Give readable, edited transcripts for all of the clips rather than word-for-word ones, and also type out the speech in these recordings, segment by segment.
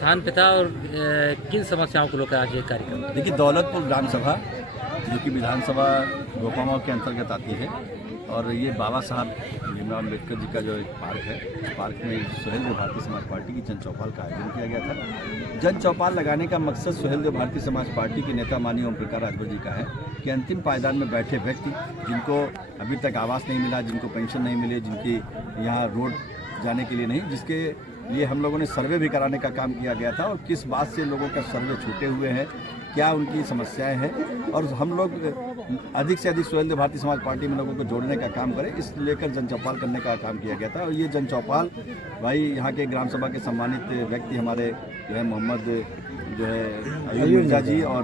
स्थान पे था और किन समस्याओं को लेकर आज ये कार्यक्रम? देखिए, दौलतपुर ग्राम सभा जो कि विधानसभा गोपामाव के अंतर्गत आती है और ये बाबा साहब भीमराव अम्बेडकर जी का जो एक पार्क है, उस पार्क में सुहेल देव भारतीय समाज पार्टी की जन चौपाल का आयोजन किया गया था। जन चौपाल लगाने का मकसद सुहेल देव भारतीय समाज पार्टी के नेता माननीय ओम प्रकाश राजभर जी का है कि अंतिम पायदान में बैठे व्यक्ति जिनको अभी तक आवास नहीं मिला, जिनको पेंशन नहीं मिले, जिनकी यहाँ रोड जाने के लिए नहीं, जिसके लिए हम लोगों ने सर्वे भी कराने का काम किया गया था और किस बात से लोगों का सर्वे छूटे हुए हैं, क्या उनकी समस्याएं हैं और हम लोग अधिक से अधिक सुहेल देव भारतीय समाज पार्टी में लोगों को जोड़ने का काम करें, इस लेकर जन चौपाल करने का काम किया गया था। और ये जन चौपाल भाई यहाँ के ग्राम सभा के सम्मानित व्यक्ति हमारे जो है मोहम्मद जो है अयूब मिर्जा जी और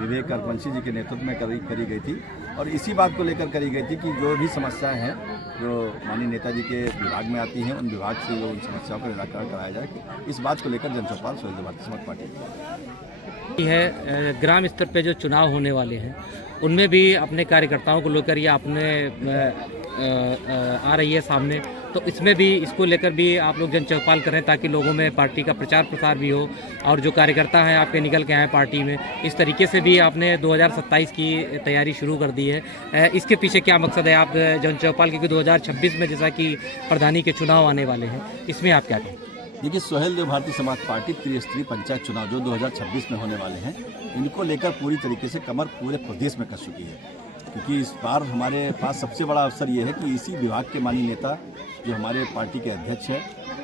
विवेक अरपंशी जी के नेतृत्व में करी गई थी और इसी बात को लेकर करी गई थी कि जो भी समस्याएं हैं जो माननीय नेताजी के विभाग में आती हैं, उन विभाग से उन समस्याओं का निराकरण कराया जाए, इस बात को लेकर जन चौपाल सुहेल देव भारतीय समाज पार्टी है। ग्राम स्तर पे जो चुनाव होने वाले हैं उनमें भी अपने कार्यकर्ताओं को लेकर या अपने आ रही है सामने, तो इसमें भी इसको लेकर भी आप लोग जन चौपाल करें ताकि लोगों में पार्टी का प्रचार प्रसार भी हो और जो कार्यकर्ता हैं आपके निकल के आए पार्टी में, इस तरीके से भी आपने 2027 की तैयारी शुरू कर दी है। इसके पीछे क्या मकसद है आप जन चौपाल, क्योंकि 2026 में जैसा कि प्रधानी के चुनाव आने वाले हैं, इसमें आप क्या कहें? देखिए, सुहेल देव भारतीय समाज पार्टी त्रिस्तरीय पंचायत चुनाव जो 2026 में होने वाले हैं, इनको लेकर पूरी तरीके से कमर पूरे प्रदेश में कस चुकी है, क्योंकि इस बार हमारे पास सबसे बड़ा अवसर ये है कि इसी विभाग के माननीय नेता जो हमारे पार्टी के अध्यक्ष हैं,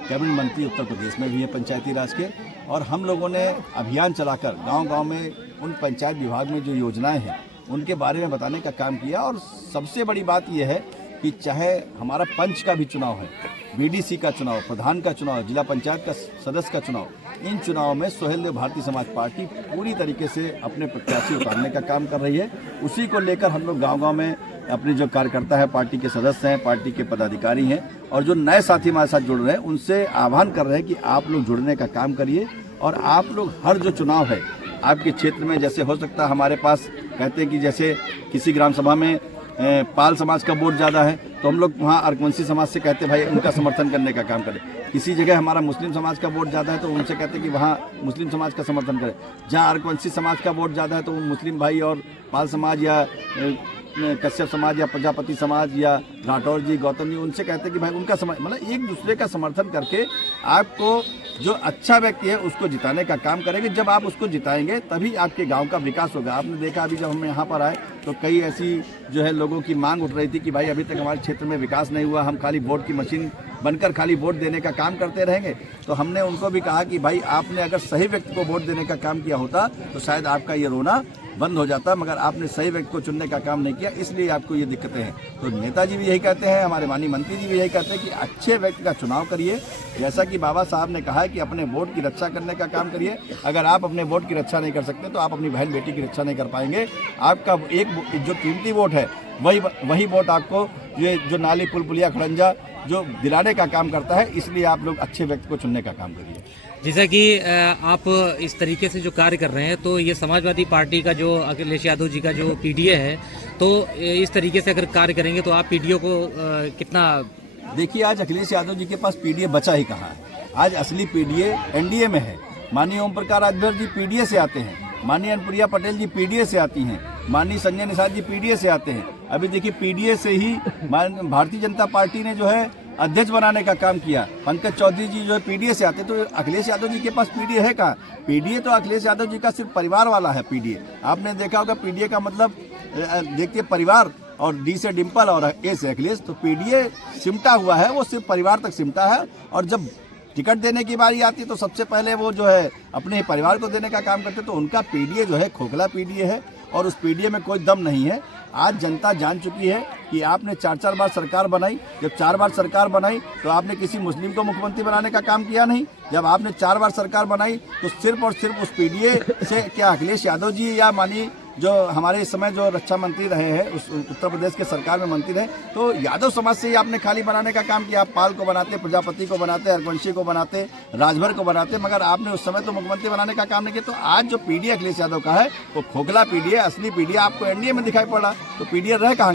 कैबिनेट मंत्री उत्तर प्रदेश में भी हैं पंचायती राज के, और हम लोगों ने अभियान चलाकर गांव-गांव में उन पंचायत विभाग में जो योजनाएं हैं उनके बारे में बताने का काम किया। और सबसे बड़ी बात यह है कि चाहे हमारा पंच का भी चुनाव है, बीडीसी का चुनाव, प्रधान का चुनाव, जिला पंचायत का सदस्य का चुनाव, इन चुनावों में सुहेल देव भारतीय समाज पार्टी पूरी तरीके से अपने प्रत्याशी उतारने का काम कर रही है। उसी को लेकर हम लोग गांव-गांव में अपने जो कार्यकर्ता है, पार्टी के सदस्य हैं, पार्टी के पदाधिकारी हैं और जो नए साथी हमारे साथ जुड़ रहे हैं, उनसे आह्वान कर रहे हैं कि आप लोग जुड़ने का काम करिए और आप लोग हर जो चुनाव है आपके क्षेत्र में, जैसे हो सकता है हमारे पास कहते हैं कि जैसे किसी ग्राम सभा में पाल समाज का वोट ज़्यादा है तो हम लोग वहाँ अर्कवंशी समाज से कहते हैं भाई उनका समर्थन करने का काम करें। किसी जगह हमारा मुस्लिम समाज का वोट ज़्यादा है तो उनसे कहते हैं कि वहाँ मुस्लिम समाज का समर्थन करें। जहाँ अर्कवंशी समाज का वोट ज़्यादा है तो मुस्लिम भाई और पाल समाज या कश्यप समाज या प्रजापति समाज या राठौर जी, गौतम जी, उनसे कहते हैं कि भाई उनका मतलब एक दूसरे का समर्थन करके आपको जो अच्छा व्यक्ति है उसको जिताने का काम करेंगे। जब आप उसको जिताएंगे तभी आपके गांव का विकास होगा। आपने देखा अभी जब हम यहाँ पर आए तो कई ऐसी जो है लोगों की मांग उठ रही थी कि भाई अभी तक हमारे क्षेत्र में विकास नहीं हुआ, हम खाली वोट की मशीन बनकर खाली वोट देने का काम करते रहेंगे। तो हमने उनको भी कहा कि भाई आपने अगर सही व्यक्ति को वोट देने का काम किया होता तो शायद आपका ये रोना बंद हो जाता, मगर आपने सही व्यक्ति को चुनने का काम नहीं किया, इसलिए आपको ये दिक्कतें हैं। तो नेताजी भी यही कहते हैं, हमारे माननीय मंत्री जी भी यही कहते हैं कि अच्छे व्यक्ति का चुनाव करिए। जैसा कि बाबा साहब ने कहा है कि अपने वोट की रक्षा करने का काम करिए। अगर आप अपने वोट की रक्षा नहीं कर सकते तो आप अपनी बहन बेटी की रक्षा नहीं कर पाएंगे। आपका एक जो कीमती वोट है वही वोट आपको ये जो नाली पुल पुलिया खड़ंजा जो दिलाने का काम करता है, इसलिए आप लोग अच्छे व्यक्ति को चुनने का काम करिए। जैसा कि आप इस तरीके से जो कार्य कर रहे हैं, तो ये समाजवादी पार्टी का जो अखिलेश यादव जी का जो पीडीए है, तो इस तरीके से अगर कार्य करेंगे तो आप पीडीओ को कितना? देखिए, आज अखिलेश यादव जी के पास पीडीए बचा ही कहाँ है। आज असली पीडीए एनडीए में है। माननीय ओम प्रकाश राजभर जी पीडीए से आते हैं, माननीय अनुप्रिया पटेल जी पीडीए से आती हैं, माननीय संजय निषाद जी पीडीए से आते हैं। अभी देखिए, पीडीए से ही भारतीय जनता पार्टी ने जो है अध्यक्ष बनाने का काम किया। पंकज चौधरी जी जो है पीडीए से आते, तो अखिलेश यादव जी के पास पीडीए है कहाँ? पीडीए तो अखिलेश यादव जी का सिर्फ परिवार वाला है। पीडीए आपने देखा होगा, पीडीए का मतलब देखिए परिवार, और डी से डिम्पल और ए से अखिलेश। तो पीडीए सिमटा हुआ है, वो सिर्फ परिवार तक सिमटा है और जब टिकट देने की बारी आती है तो सबसे पहले वो जो है अपने परिवार को देने का काम करते। तो उनका पीडीए जो है खोखला पीडीए है और उस पीडीए में कोई दम नहीं है। आज जनता जान चुकी है कि आपने 4-4 बार सरकार बनाई। जब 4 बार सरकार बनाई तो आपने किसी मुस्लिम को मुख्यमंत्री बनाने का काम किया नहीं। जब आपने 4 बार सरकार बनाई तो सिर्फ और सिर्फ उस पीडीए से क्या अखिलेश यादव जी या माननीय जो हमारे इस समय जो रक्षा मंत्री रहे हैं उस उत्तर प्रदेश के सरकार में मंत्री रहे, तो यादव समाज से ही आपने खाली बनाने का काम किया। आप पाल को बनाते, प्रजापति को बनाते, हरवंशी को बनाते, राजभर को बनाते, मगर आपने उस समय तो मुख्यमंत्री बनाने का काम नहीं किया। तो आज जो पीडीए अखिलेश यादव का है वो खोखला पीडीए, असली पीडीए आपको एनडीए में दिखाई पड़ा। तो पीडीए रह कहाँ?